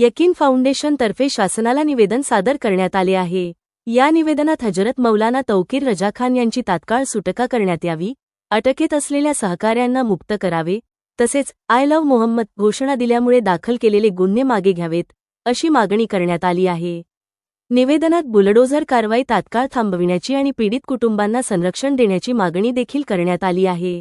यकीन फाउंडेशन तर्फे शासनाला निवेदन सादर करण्यात आले आहे। या निवेदनात हजरत मौलाना तौकीर रजा खान यांची तात्काळ सुटका करण्यात यावी, अटकेत असलेल्या सहकाऱ्यांना मुक्त करावे, तसेच आय लव्ह मोहम्मद घोषणा दिल्यामुळे दाखल केलेले गुन्हे मागे घ्यावेत, अशी मागणी करण्यात आली आहे। निवेदनात बुलडोझर कारवाई तात्काळ थांबविण्याची आणि पीडित कुटुंबांना संरक्षण देण्याची मागणी देखील करण्यात आली आहे।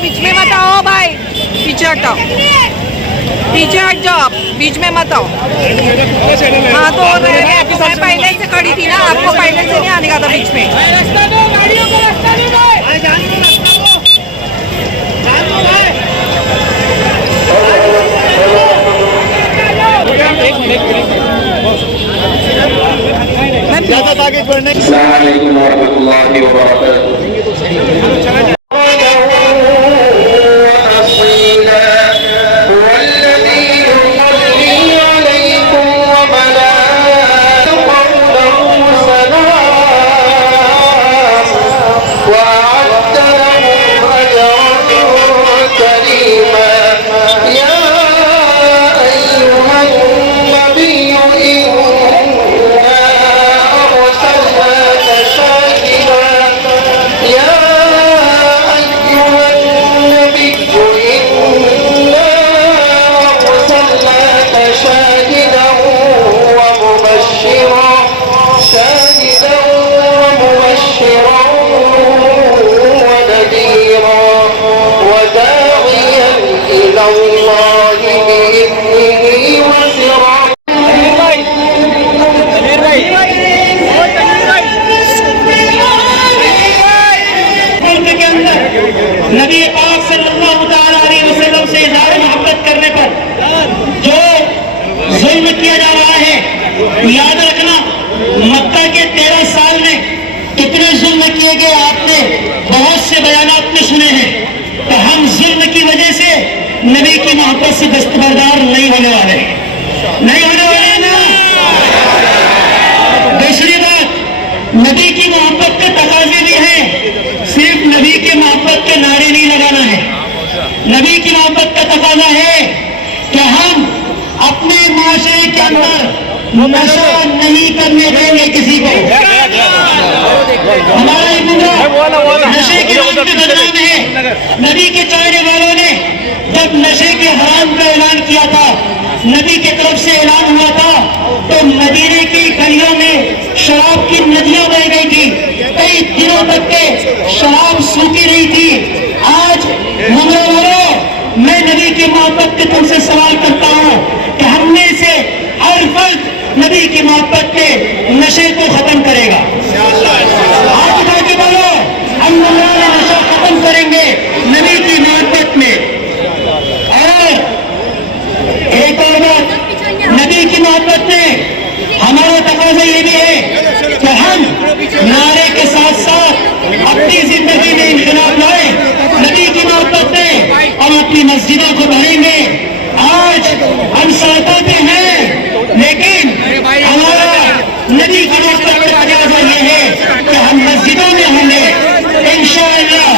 बीच में मत आओ भाई, पीछे हटाओ, पीछे हट जाओ आप, बीच में मत आओ। हाँ तो मैं पहले से खड़ी थी ना, आपको पहले से नहीं आने का था बीच में। आगे बढ़ने। अस्सलाम वालेकुम रहमतुल्लाहि व बरकातहू। नबी पाक सल्लल्लाहु अलैहि वसल्लम से इज़हार मोहब्बत करने पर जो जुल्म किया जा रहा है, याद रखना मक्का के 13 साल में कितने जुल्म किए गए आपने बहुत से बयानात में सुने हैं। तो हम जुल्म की वजह से नबी की मोहब्बत से दस्तबरदार नहीं होने वाले, नहीं होने वाले ना। दूसरी बात, नबी की मोहब्बत के तकाजे भी हैं, सिर्फ नबी की मोहब्बत के नारे नहीं लगाना है। नबी की मोहब्बत का तकाजा है कि हम अपने माशरे के अंदर नशा नहीं करने देंगे किसी को। हमारा नशे के नाम पे बदनाम है। नबी के चाहने वालों ने जब नशे के हराम का ऐलान किया था, नबी के तरफ से ऐलान हुआ था, तो मदीने की गलियों में शराब की नदियां बह गई थी, कई दिनों तक के शराब सूखी रही थी। आज मुसलमानों, मैं नबी की मोहब्बत के तुमसे सवाल करता हूं कि हम में से हर फर्द नबी की मोहब्बत के नशे को खत्म करेगा। हाथ उठा के बोलो, हम नशा खत्म करेंगे नबी की मोहब्बत में। और एक और बात, नबी की मोहब्बत में हमारा तकाजा ये भी है कि हम नारे के साथ साथ अपनी जिंदगी में इंकलाब लाए। नबी की मोहब्बत में हम अपनी मस्जिदों को भरेंगे। आज हम सताते हैं, लेकिन हमारा नबी की मोहब्बत का तकाजा ये है कि हम मस्जिदों में होंगे इंशाअल्लाह।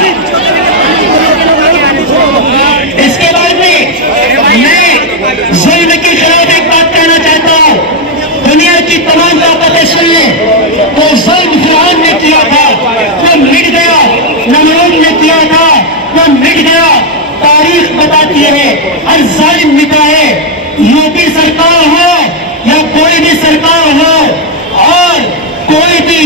इसके बाद में मैं जुल्म के खिलाफ एक बात कहना चाहता हूँ। दुनिया की तमाम ताकतें सुन लें, वो जुल्म फिरौन ने किया था, वो मिट गया। नमरूद ने किया था, वो मिट गया। तारीख बताती है हर जालिम मिटा है। यूपी सरकार हो या कोई भी सरकार हो, और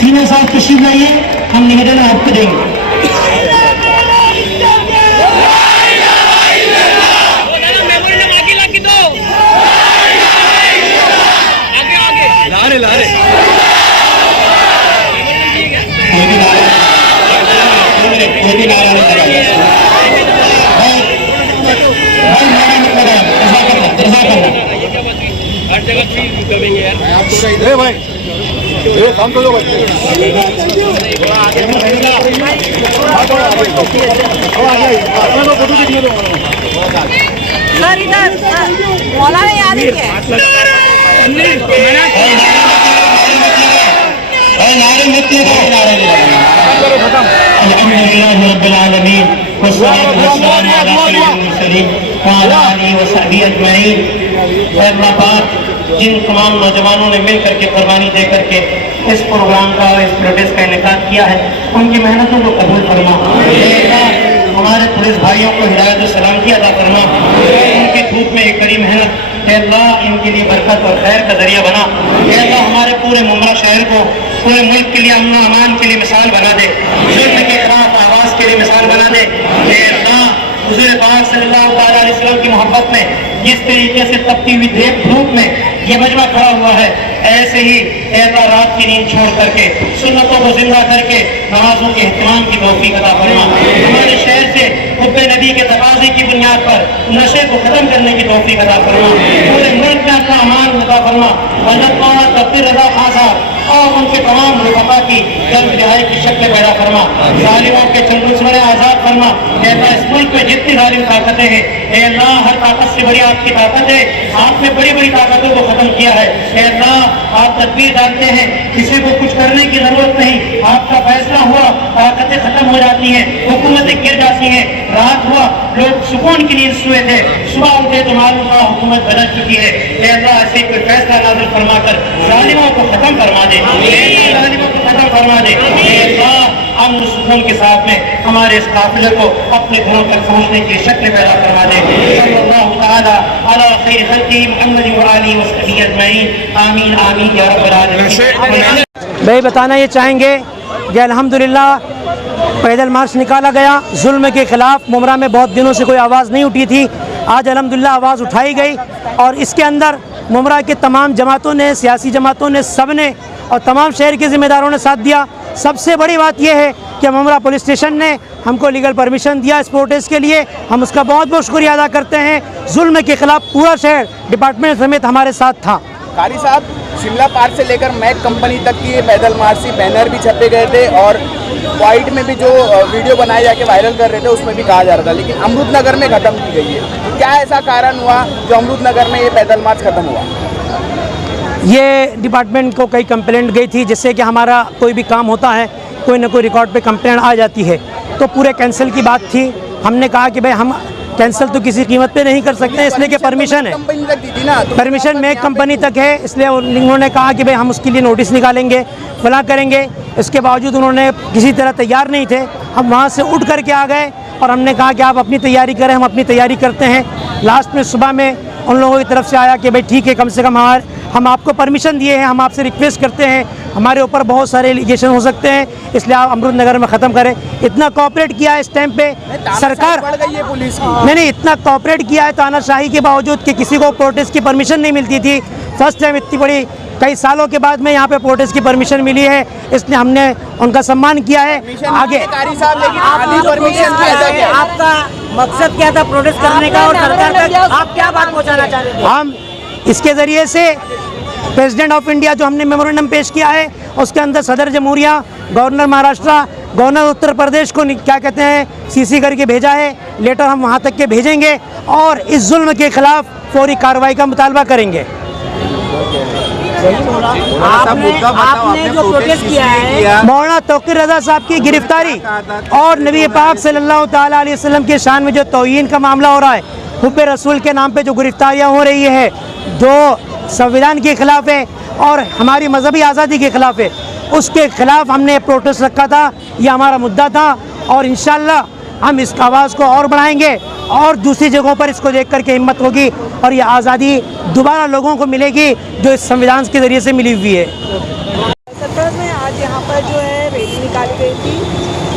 सीना साहब तशरीफ लाइए, हम निवेदन आपको देंगे। कोई भी नारा नहीं लगाइए। भाई नारा मत लगाओ, रज़ा करना। हर जगह चीज करेंगे यार। ए भाई, ए काम करो भाई। सर इधर मौलाना याद है क्या? नारे मत लगाओ, नारे नहीं लगाओ। अल्हम्दुलिल्लाह रब्बिल आलमीन वस्सलातु वस्सलामु अला सय्यिदिल मुरसलीन व अला आलिहि व सहबिहि अजमईन। अल्लाह पाक जिन तमाम नौजवानों ने मिल करके कुर्बानी दे करके इस प्रोग्राम का, इस प्रोटेस्ट का इनेकाद किया है, उनकी मेहनतों को कबूल फरमा। हमारे पुलिस भाइयों को हिदायत और सलामती अता फरमा। उनकी धूप में एक कड़ी मेहनत, अल्लाह इनके लिए बरकत और खैर का जरिया बना। अल्लाह हमारे पूरे मुमरा शहर को, पूरे मुल्क के लिए अमन अमान के लिए मिसाल बना दे, जुल्म के खिलाफ आवाज़ के लिए मिसाल बना दे। अल्लाह हुज़ूर पाक सल्लल्लाहु अलैहि वसल्लम की मोहब्बत में जिस तरीके से तपती हुई धूप में ये मजमा खड़ा हुआ है, ऐसे ही अल्लाह रात की नींद छोड़ करके सुन्नतों को जिंदा करके नमाजों के एहतमाम की तौफीक अता फरमा। हमारे शहर से हुब्बे नबी के तकाज़े की बुनियाद पर नशे को खत्म करने की तौफीक अता फरमा। पूरे मुल्क में अपना अमान अता फरमा। हज़रत मौलाना तक़ी रज़ा खान साहब और उनके तमाम रुफ़क़ा की जल्द रिहाई की शक्ल पैदा फरमा। ज़ालिमों के चंगुज़ आज़ाद फरमा। अल्लाह इस मुल्क में जितनी ज़ालिम ताकतें हैं, अल्लाह हर ताकत से बड़ी आपकी ताकत है। आपने बड़ी बड़ी ताकतों को खत्म किया है। अल्लाह आप तदबीर डालते हैं, किसी को कुछ करने की जरूरत नहीं, आपका फैसला हुआ ताकतें खत्म हो जाती हैं, हुकूमतें गिर जाती हैं। रात हुआ लोग सुकून की नींद सोए थे, सुबह उठे तो मालूम हुआ हुकूमत बदल चुकी है। अल्लाह ऐसे कोई फैसला नाज़िल फरमाकर ज़ालिमों को खत्म फरमा दे, ज़ालिमों को खत्म फरमा दे। अल्लाह अमन सुकून के साथ में हमारे इस काफिले को अपने घरों तक पहुँचने की शक्ल पैदा फरमा दे। सल्लल्लाहु तआला अला खैर खल्क़िही मुहम्मद व आलिहि व सहबिहि अजमईन। आमीन आमीन या रब्बल आलमीन। भाई बताना ये चाहेंगे कि अल्हम्दुलिल्लाह पैदल मार्च निकाला गया जुल्म के ख़िलाफ़। मुमरा में बहुत दिनों से कोई आवाज़ नहीं उठी थी, आज अल्हम्दुलिल्लाह आवाज़ उठाई गई और इसके अंदर मुमरा के तमाम जमातों ने, सियासी जमातों ने, सब ने और तमाम शहर के ज़िम्मेदारों ने साथ दिया। सबसे बड़ी बात यह है कि मुमरा पुलिस स्टेशन ने हमको लीगल परमिशन दिया इस प्रोटेस्ट के लिए, हम उसका बहुत बहुत शुक्रिया अदा करते हैं। जुल्म के ख़िलाफ़ पूरा शहर डिपार्टमेंट समेत हमारे साथ था। कारी साहब, शिमला पार्क से लेकर मैक कंपनी तक की ये पैदल मार्च थी, बैनर भी छपे गए थे और वाइट में भी जो वीडियो बनाए जाके वायरल कर रहे थे उसमें भी कहा जा रहा था, लेकिन अमृतनगर में ख़त्म की गई है। क्या ऐसा कारण हुआ जो अमृतनगर में ये पैदल मार्च ख़त्म हुआ? ये डिपार्टमेंट को कई कंप्लेंट गई थी, जिससे कि हमारा कोई भी काम होता है कोई ना कोई रिकॉर्ड पे कंप्लेंट आ जाती है, तो पूरे कैंसिल की बात थी। हमने कहा कि भाई हम कैंसिल तो किसी कीमत पे नहीं कर सकते, इसलिए कि परमिशन है, कंपनी तक दी थी ना, तो परमिशन में एक कंपनी तक है, इसलिए उन्होंने कहा कि भाई हम उसके लिए नोटिस निकालेंगे, फलां करेंगे। इसके बावजूद उन्होंने किसी तरह तैयार नहीं थे। हम वहाँ से उठ करके आ गए और हमने कहा कि आप अपनी तैयारी करें, हम अपनी तैयारी करते हैं। लास्ट में सुबह में उन लोगों की तरफ से आया कि भाई ठीक है, कम से कम हम आपको परमिशन दिए हैं, हम आपसे रिक्वेस्ट करते हैं, हमारे ऊपर बहुत सारे एलिगेशन हो सकते हैं, इसलिए आप अमृतनगर में ख़त्म करें। इतना कोऑपरेट किया है इस टाइम पे सरकार, बढ़ गई है पुलिस की। नहीं इतना कोऑपरेट किया है तानाशाही के बावजूद कि किसी को प्रोटेस्ट की परमिशन नहीं मिलती थी। फर्स्ट टाइम इतनी बड़ी कई सालों के बाद में यहाँ पे प्रोटेस्ट की परमिशन मिली है, इसलिए हमने उनका सम्मान किया है। आगे कारी साहब, लेकिन आधी परमिशन आपका मकसद क्या था प्रोटेस्ट करने का और सरकार तक आप क्या बात पहुंचाना चाह रहे थे? हम इसके ज़रिए से प्रेसिडेंट ऑफ इंडिया जो हमने मेमोरेंडम पेश किया है उसके अंदर सदर जमहूरिया, गवर्नर महाराष्ट्र, गवर्नर उत्तर प्रदेश को क्या कहते हैं सीसी करके भेजा है, लेटर हम वहाँ तक के भेजेंगे और इस जुल्म के खिलाफ फौरी कार्रवाई का मुतालबा करेंगे। आपने जो प्रोटेस्ट किया है मौलाना तौकीर रज़ा साहब की गिरफ्तारी और नबी पाक सल्लल्लाहु ताला अलैहि वसल्लम के शान में जो तौहीन का मामला हो रहा है, हुब्बे रसूल के नाम पे जो गिरफ्तारियाँ हो रही है, जो संविधान के ख़िलाफ़ है और हमारी मजहबी आज़ादी के ख़िलाफ़ है, उसके ख़िलाफ़ हमने प्रोटेस्ट रखा था। ये हमारा मुद्दा था और इंशाअल्लाह हम इस आवाज़ को और बढ़ाएंगे और दूसरी जगहों पर इसको देख करके हिम्मत होगी और ये आज़ादी दोबारा लोगों को मिलेगी जो इस संविधान के ज़रिए से मिली हुई है। सरकार ने आज यहाँ पर पर जो है रैली निकाली गई थी,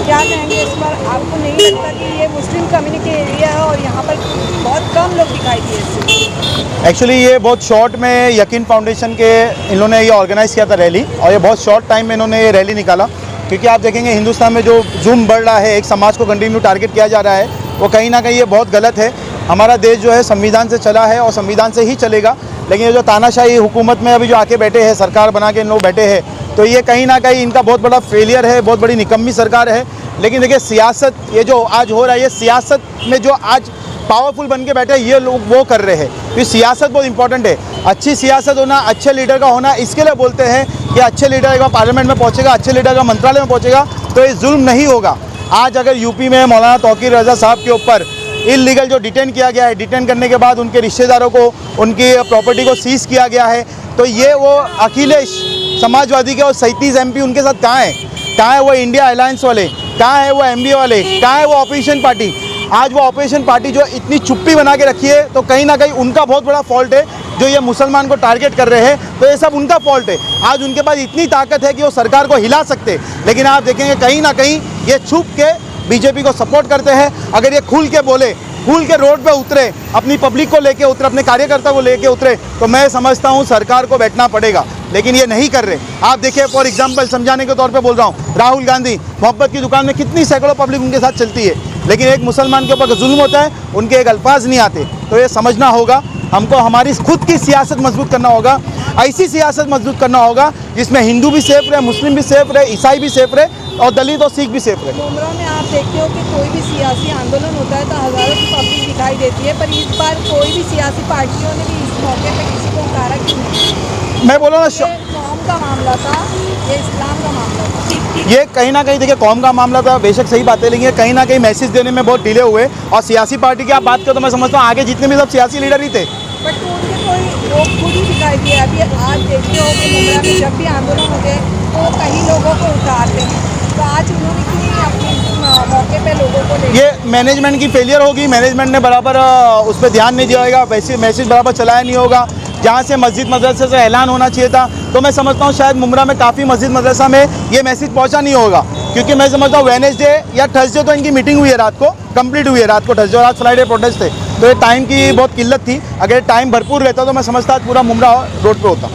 क्या कहेंगे इस पर? आपको नहीं लगता कि ये मुस्लिम कम्युनिटी एरिया है और यहाँ पर बहुत कम लोग दिखाई दिए इससे? एक्चुअली ये बहुत शॉर्ट में यकीन फाउंडेशन के इन्होंने ये ऑर्गेनाइज़ किया था रैली, और ये बहुत शॉर्ट टाइम में इन्होंने ये रैली निकाला, क्योंकि आप देखेंगे हिंदुस्तान में जो जुल्म बढ़ रहा है, एक समाज को कंटिन्यू टारगेट किया जा रहा है, वो कहीं ना कहीं ये बहुत गलत है। हमारा देश जो है संविधान से चला है और संविधान से ही चलेगा, लेकिन ये जो तानाशाही हुकूमत में अभी जो आके बैठे हैं, सरकार बना के लोग बैठे हैं, तो ये कहीं ना कहीं इनका बहुत बड़ा फेलियर है, बहुत बड़ी निकम्मी सरकार है। लेकिन देखिए सियासत ये जो आज हो रहा है, ये सियासत में जो आज पावरफुल बन के बैठे हैं ये लोग वो कर रहे हैं। तो सियासत बहुत इंपॉर्टेंट है, अच्छी सियासत होना, अच्छे लीडर का होना, इसके लिए बोलते हैं कि अच्छे लीडर एक बार पार्लियामेंट में पहुंचेगा, अच्छे लीडर का मंत्रालय में पहुंचेगा तो ये जुल्म नहीं होगा। आज अगर यूपी में मौलाना तौकीर रज़ा साहब के ऊपर इलीगल जो डिटेन किया गया है, डिटेन करने के बाद उनके रिश्तेदारों को उनकी प्रॉपर्टी को सीज किया गया है, तो ये वो अखिलेश समाजवादी के और 37 MP उनके साथ कहाँ है? कहाँ है वो इंडिया अलायंस वाले? कहाँ है वो MBA वाले? कहाँ है वो ऑपोजिशन पार्टी? आज वो ऑपोजिशन पार्टी जो इतनी चुप्पी बना के रखी है, तो कहीं ना कहीं उनका बहुत बड़ा फॉल्ट है जो ये मुसलमान को टारगेट कर रहे हैं, तो ये सब उनका फॉल्ट है। आज उनके पास इतनी ताकत है कि वो सरकार को हिला सकते, लेकिन आप देखेंगे कहीं ना कहीं ये छुप के बीजेपी को सपोर्ट करते हैं। अगर ये खुल के बोले, खुल के रोड पे उतरे, अपनी पब्लिक को लेके उतरे, अपने कार्यकर्ता को लेके उतरे, तो मैं समझता हूँ सरकार को बैठना पड़ेगा, लेकिन ये नहीं कर रहे। आप देखिए फॉर एग्जांपल समझाने के तौर पे बोल रहा हूँ, राहुल गांधी मोहब्बत की दुकान में कितनी सैकड़ों पब्लिक उनके साथ चलती है, लेकिन एक मुसलमान के ऊपर जुल्म होता है, उनके एक अल्फाज नहीं आते। तो ये समझना होगा हमको, हमारी खुद की सियासत मजबूत करना होगा, ऐसी सियासत मजबूत करना होगा जिसमें हिंदू भी सेफ रहे, मुस्लिम भी सेफ रहे, ईसाई भी सेफ रहे और दलित और सिख भी सेफ रहे। मुमरा में आप देखते हो कि कोई भी सियासी आंदोलन होता है तो हज़ारों की पब्लिक दिखाई देती है, पर इस बार कोई भी सियासी पार्टियों ने भी इस मौके पे किसी को उतारा क्यों नहीं? मैं बोला ना, ये कौम का मामला था, ये इस्लाम का मामला था। ये कहीं ना कहीं देखिए कौम का मामला था, बेशक सही बात है, लेकिन ये कहीं ना कहीं मैसेज देने में बहुत डिले हुए। और सियासी पार्टी की आप बात करो तो मैं समझता हूँ आगे जितने भी सब सियासी लीडर ही थे, बट तो उनके कोई लोग खुद ही दिखाई दिए। अभी आज देखते हो कि मुमरा में जब भी आंदोलन होते हैं तो कई लोगों को उतारते हैं, तो आज उन्होंने क्यों नहीं अपने मौके पे लोगों को ले? ये मैनेजमेंट की फेलियर होगी, मैनेजमेंट ने बराबर उस पर ध्यान नहीं दिया होगा, वैसे मैसेज बराबर चलाया नहीं होगा। जहाँ से मस्जिद मदरसे से ऐलान होना चाहिए था, तो मैं समझता हूँ शायद मुमरा में काफ़ी मस्जिद मदरसा में ये मैसेज पहुँचा नहीं होगा, क्योंकि मैं समझता हूँ वेडनेसडे या थर्सडे तो इनकी मीटिंग हुई है, रात को कंप्लीट हुई है, रात को थर्सडे, और आज फ्राइडे प्रोटेस्ट थे, तो ये टाइम की बहुत किल्लत थी। अगर टाइम भरपूर रहता तो मैं समझता पूरा मुमरा रोड पर होता।